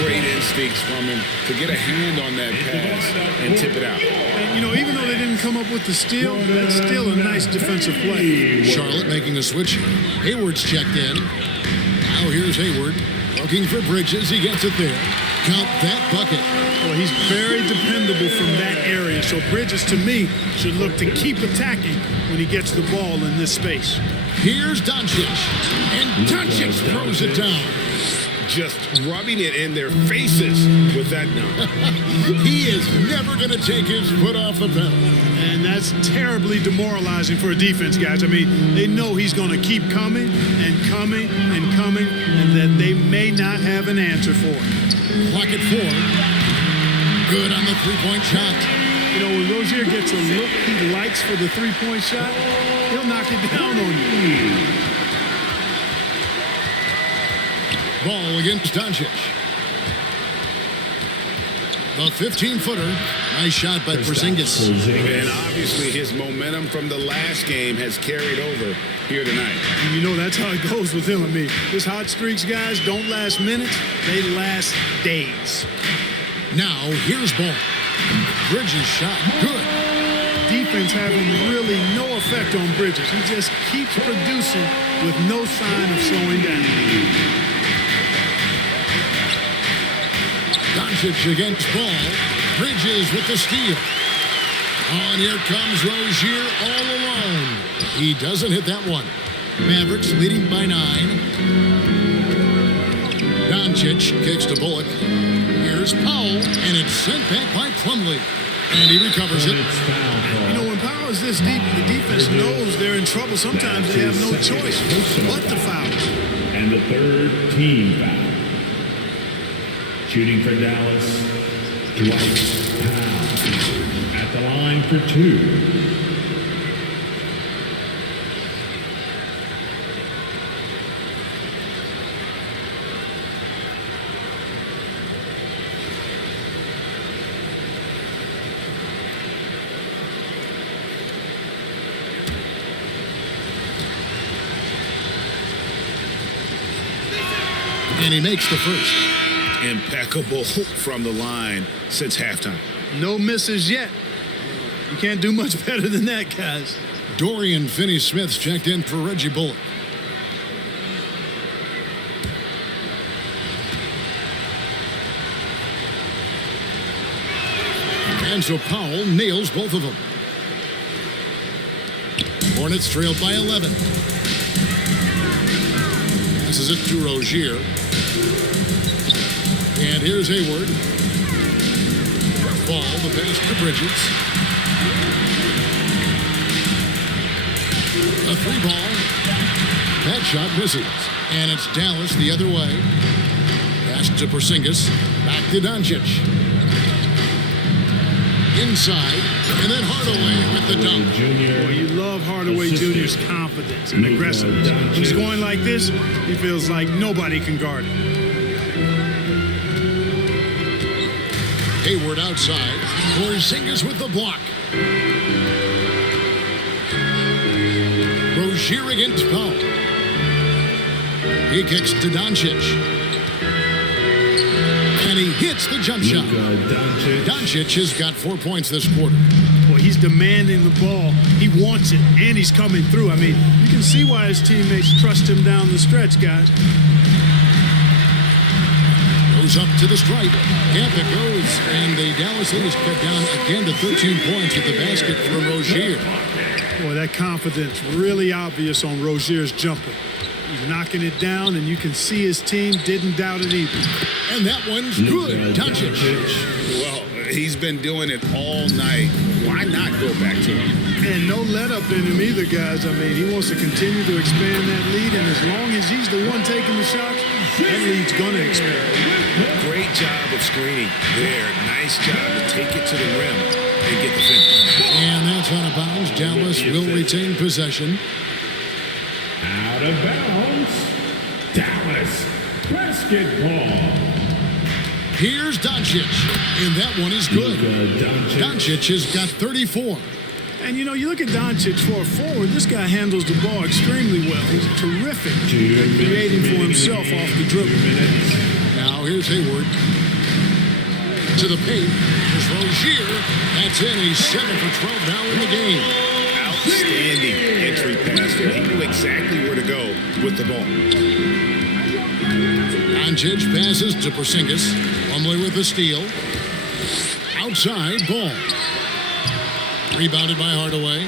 Great instincts from him to get a hand on that pass and tip it out. And, you know, even though they didn't come up with the steal, that's still a nice defensive play. Charlotte making a switch. Hayward's checked in. Now here's Hayward. Looking for Bridges. He gets it there. Count that bucket. Well, he's very dependable from that area. So Bridges, to me, should look to keep attacking when he gets the ball in this space. Here's Doncic. And Doncic throws it down. Just rubbing it in their faces with that number. He is never going to take his foot off the pedal. And that's terribly demoralizing for a defense, guys. I mean, they know he's going to keep coming and coming and coming, and that they may not have an answer for it. Clock at 4. Good on the three-point shot. You know, when Rozier gets a look he likes for the three-point shot, he'll knock it down on you. Ball against Doncic. The 15-footer. Nice shot by Porzingis. And obviously his momentum from the last game has carried over here tonight. And you know that's how it goes with him. I mean, his hot streaks, guys, don't last minutes. They last days. Now, here's ball. Bridges shot. Good. Defense having really no effect on Bridges. He just keeps producing with no sign of slowing down. Doncic against ball. Bridges with the steal. Oh, and here comes Rozier all alone. He doesn't hit that one. Mavericks leading by 9. Doncic kicks to Bullock. Here's Powell, and it's sent back by Plumlee. And he recovers it. You know, when Powell is this deep, the defense knows they're in trouble. Sometimes they have no choice but to foul. And the third team foul. Shooting for Dallas, Dwight Powell. At the line for 2. And he makes the first. Impeccable from the line since halftime. No misses yet. You can't do much better than that, guys. Dorian Finney-Smith's checked in for Reggie Bullock. And so Powell nails both of them. Hornets trailed by 11. Passes it to Rozier. And And here's Hayward. Ball, the pass to Bridges. A 3-ball. That shot misses. And it's Dallas the other way. Pass to Porzingis. Back to Doncic. Inside. And then Hardaway with the dunk. Boy, you love Hardaway Jr.'s confidence and aggressiveness. When he's going like this, he feels like nobody can guard him. Hayward outside. Porzingis with the block. Rozier against Powell. He kicks to Doncic. And he hits the jump shot. Doncic has got 4 points this quarter. Boy, he's demanding the ball. He wants it, and he's coming through. I mean, you can see why his teammates trust him down the stretch, guys. Goes up to the stripe. Gambit goes, and the Dallas lead is cut down again to 13 points with the basket from Rozier. Boy, that confidence really obvious on Rozier's jumper. He's knocking it down, and you can see his team didn't doubt it either. And that one's good. Doncic. Well, he's been doing it all night. Why not go back to him? And no let up in him either, guys. I mean, he wants to continue to expand that lead, and as long as he's the one taking the shots, that lead's going to expand. Great job of screening there. Nice job to take it to the rim and get the finish. And that's out of bounds. Dallas will retain possession. Out of bounds. Dallas basketball. Here's Doncic, and that one is good. Doncic has got 34. And, you know, you look at Doncic for a forward, this guy handles the ball extremely well. He's terrific at creating for himself off the dribble. Now here's Hayward. To the paint. Here's Rozier. That's in. He's 7 for 12 now in the game. Outstanding entry pass there. He knew exactly where to go with the ball. Doncic passes to Porzingis. Plumlee with the steal. Outside ball. Rebounded by Hardaway.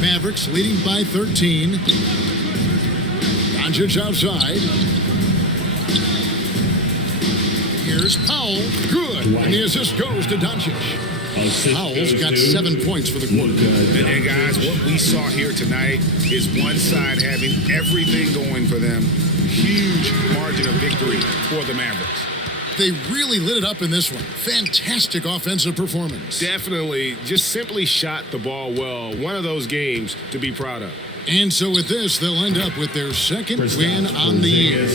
Mavericks leading by 13. Doncic outside. Here's Powell. Good. And the assist goes to Doncic. Powell's got 7 points for the quarter. And guys, what we saw here tonight is one side having everything going for them. Huge margin of victory for the Mavericks. They really lit it up in this one. Fantastic offensive performance. Definitely just simply shot the ball well. One of those games to be proud of. And so with this, they'll end up with their second win on the year.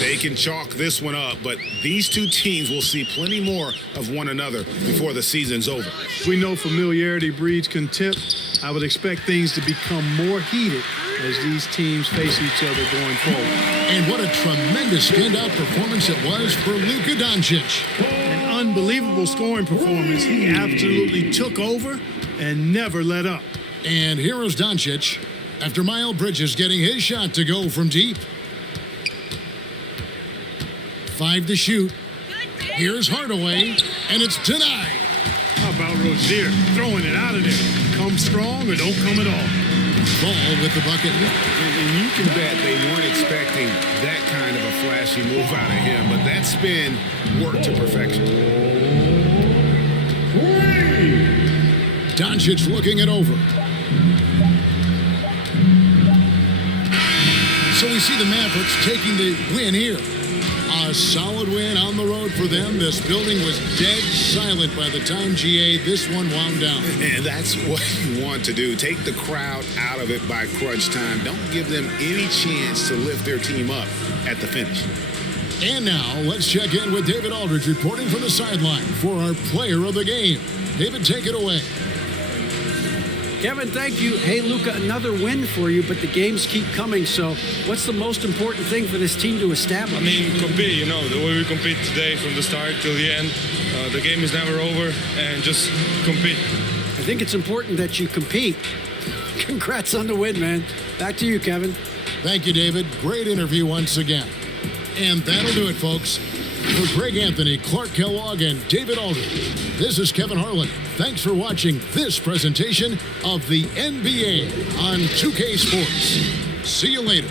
They can chalk this one up, but these two teams will see plenty more of one another before the season's over. We know familiarity breeds contempt. I would expect things to become more heated as these teams face each other going forward. And what a tremendous standout performance it was for Luka Doncic. An unbelievable scoring performance. He absolutely took over and never let up. And here is Doncic after Miles Bridges getting his shot to go from deep. 5 to shoot. Here's Hardaway, and it's denied. How about Rozier throwing it out of there? Come strong or don't come at all. Ball with the bucket. And you can bet they weren't expecting that kind of a flashy move out of him, but that spin worked to perfection. Doncic looking it over. So we see the Mavericks taking the win here. A solid win on the road for them. This building was dead silent by the time this one wound down. And that's what you want to do. Take the crowd out of it by crunch time. Don't give them any chance to lift their team up at the finish. And now let's check in with David Aldridge reporting from the sideline for our player of the game. David, take it away. Kevin, thank you. Hey, Luka, another win for you, but the games keep coming. So what's the most important thing for this team to establish? I mean, compete, you know, the way we compete today from the start till the end. The game is never over, and just compete. I think it's important that you compete. Congrats on the win, man. Back to you, Kevin. Thank you, David. Great interview once again. And that'll do it, folks. For Greg Anthony, Clark Kellogg, and David Aldridge, this is Kevin Harlan. Thanks for watching this presentation of the NBA on 2K Sports. See you later.